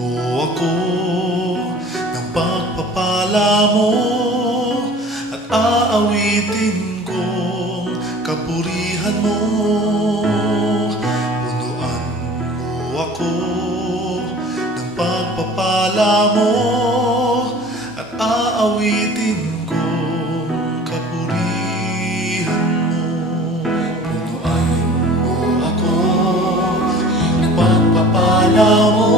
mo ako ng pagpapala mo at aawitin kong kapurihan mo. Punuan mo ako ng pagpapala mo at aawitin kong kapurihan mo. Punuan mo ako ng pagpapala mo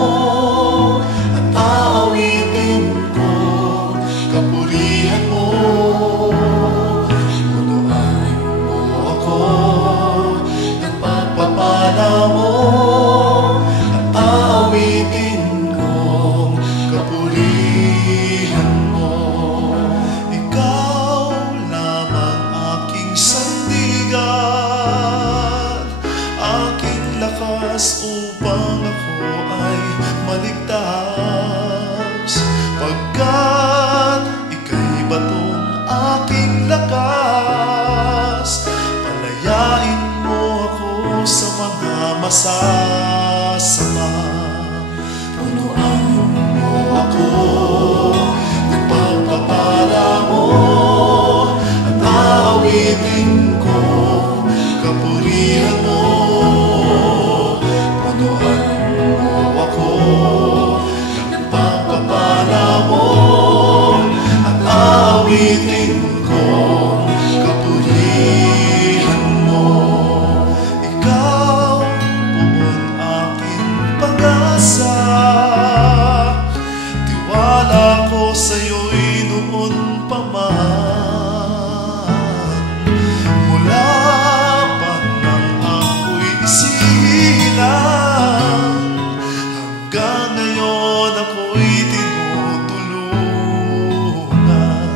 at aawitin kong kapurihan mo. Punuan mo ako ng pagpapala mo at aawitin kong kapurihan mo. Ikaw lamang aking sandigan, aking lakas upang ako ay maligtas. Pagkat ika'y batong aking lakas, palayain mo ako sa mga masasama. Punuan mo ako ng pagpapala mo at aawitin ko kapurihan mo. Punuan mo ako ng pagpapala mo at aawitin ko kapurihan mo. Ikaw buong aking pag-asa, tiwala ko sa'yo'y noon pa man. Mula pa nang ako'y isilang, hanggang ngayon ako'y tinutulungan.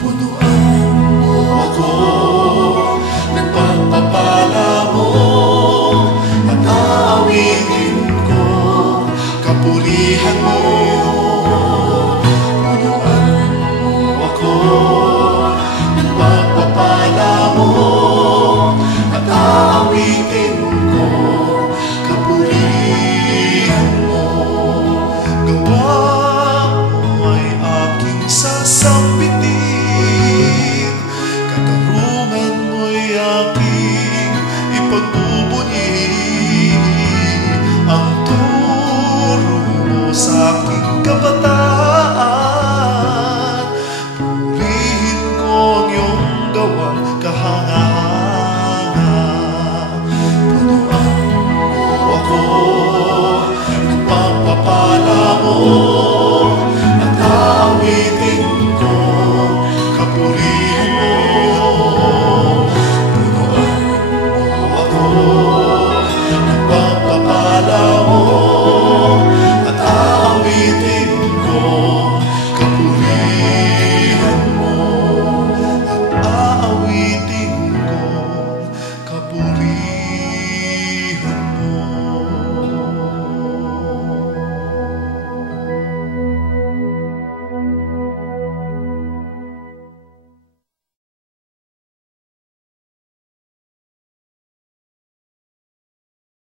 Punuan mo ako ng pagpapala mo at aawitin ko kapurihan mo. Punuan mo ako ng pagpapala mo at aawitin ko kapurihan mo. Gawa mo ay aking sasambitin, katarungan mo'y aking ipagbubunyi. Ang turo mo sa aking kabataan